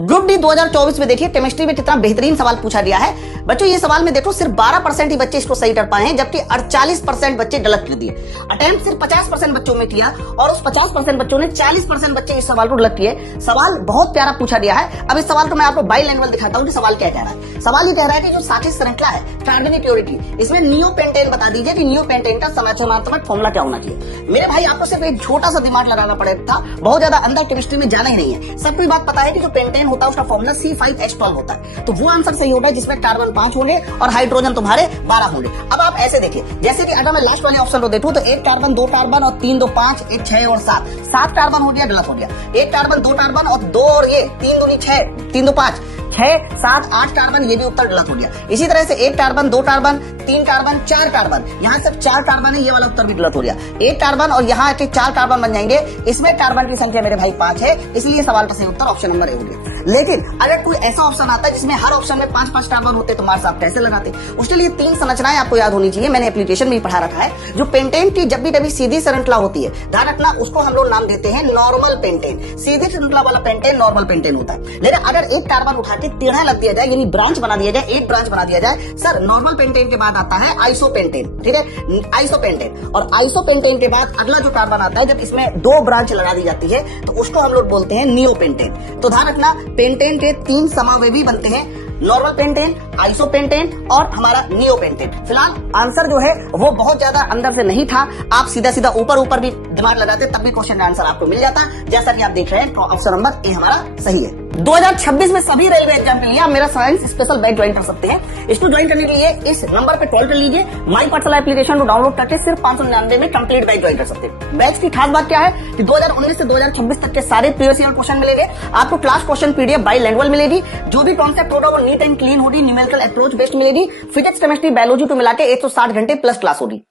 Group D 2024 में देखिए chemistry में कितना बेहतरीन सवाल पूछा गया है। बच्चों ये सवाल में देखो सिर्फ 12% ही बच्चे इसको सही कर पाए हैं, जबकि 48% बच्चे गलत कर दिए। अटेम्प्ट सिर्फ 50% बच्चों में किया और उस 50% बच्चों ने 40% बच्चे इस सवाल को गलत किए। सवाल बहुत प्यारा पूछा गया है। अब इस सवाल को मैं आपको बाइलैंग्वेज दिखाता हूँ कि सवाल क्या कह रहा है। सवाल ये कह रहा है कि जो साथी श्रृंखला है कार्बनिक प्योरिटी, इसमें नियोपेंटेन बता दीजिए कि नियोपेंटेन का समाचारात्मक फॉर्मूला क्या होना चाहिए। मेरे भाई आपको सिर्फ एक छोटा सा दिमाग लगाना पड़ेगा, बहुत ज्यादा अंदर केमिस्ट्री में जाना ही नहीं है। सबको बात पता है कि जो पेंटेन होता है उसका फॉर्मूला C5H12 होता है, तो वो आंसर सही होगा जिसमें कार्बन 5 होंगे और हाइड्रोजन तुम्हारे 12 होंगे। अब आप ऐसे देखिए, जैसे कि अगर मैं लास्ट वाले ऑप्शन को देखूं तो 1 कार्बन 2 कार्बन और 3 2 5 1 6 और 7 कार्बन हो गया, गलत हो गया। 1 कार्बन 2 कार्बन और 2 और ये 3 दूनी 6 3 2 5 6 7 8 कार्बन, ये भी उत्तर गलत हो गया। इसी तरह से 1 कार्बन 2 कार्बन 3 कार्बन 4 कार्बन, यहाँ सिर्फ 4 कार्बन है, ये वाला उत्तर भी गलत हो गया। 1 कार्बन और यहाँ के 4 कार्बन बन जाएंगे, इसमें कार्बन की संख्या मेरे भाई 5 है, इसलिए सवाल का सही उत्तर ऑप्शन नंबर ए हो गया। लेकिन अगर कोई ऐसा ऑप्शन आता है जिसमें हर ऑप्शन में 5-5 कार्बन होते तो मार्क्स आप कैसे लगाते? उसके लिए 3 संरचनाएं आपको याद होनी चाहिए, मैंने एप्लीकेशन में पढ़ा रखा है। जो पेंटेन की जब भी कभी सीधी श्रृंखला होती है, ध्यान रखना, उसको हम लोग नाम देते हैं नॉर्मल पेंटेन। सीधी श्रृंखला वाला पेंटेन नॉर्मल पेंटेन होता है। लेकिन अगर एक कार्बन उठा के टेढ़ा लग दिया जाए, यानी ब्रांच बना दिया जाए, एक ब्रांच बना दिया जाए, सर नॉर्मल पेंटेन के बाद आता है आइसोपेंटेन, ठीक है, आइसोपेंटेन। और आइसोपेंटेन के बाद अगला जो कार्बन आता है, जब इसमें 2 ब्रांच लगा दी जाती है तो उसको हम लोग बोलते हैं नियोपेंटेन। तो ध्यान रखना, पेंटेन के 3 समावेशी बनते हैं, नॉर्मल पेंटेन, आइसोपेंटेन और हमारा नियोपेंटेन। फिलहाल आंसर जो है वो बहुत ज्यादा अंदर से नहीं था, आप सीधा सीधा ऊपर भी दिमाग लगाते तब भी क्वेश्चन का आंसर आपको मिल जाता। जैसा कि आप देख रहे हैं ऑप्शन नंबर ए हमारा सही है। 2026 में सभी रेलवे एग्जाम के लिए आप मेरा साइंस स्पेशल बैच ज्वाइन कर सकते हैं। इसको ज्वाइन करने के लिए इस नंबर पे कॉल कर लीजिए। माई पाठशाला एप्लीकेशन को डाउनलोड करके सिर्फ 599 में कंप्लीट बैच ज्वाइन कर सकते हैं। बैच की खास बात क्या है कि 2019 से 2026 तक के सारे प्रीवियस ईयर क्वेश्चन मिलेंगे आपको। क्लास क्वेश्चन पीडीएफ बाइलैंग्वेज मिलेगी, जो भी कॉन्सेप्ट होगा वो नीट एंड क्लीन होगी, न्यूमेरिकल अप्रोच बेस्ड मिलेगी। फिजिक्स केमिस्ट्री बायोलॉजी को मिलाकर 160 घंटे प्लस क्लास होगी।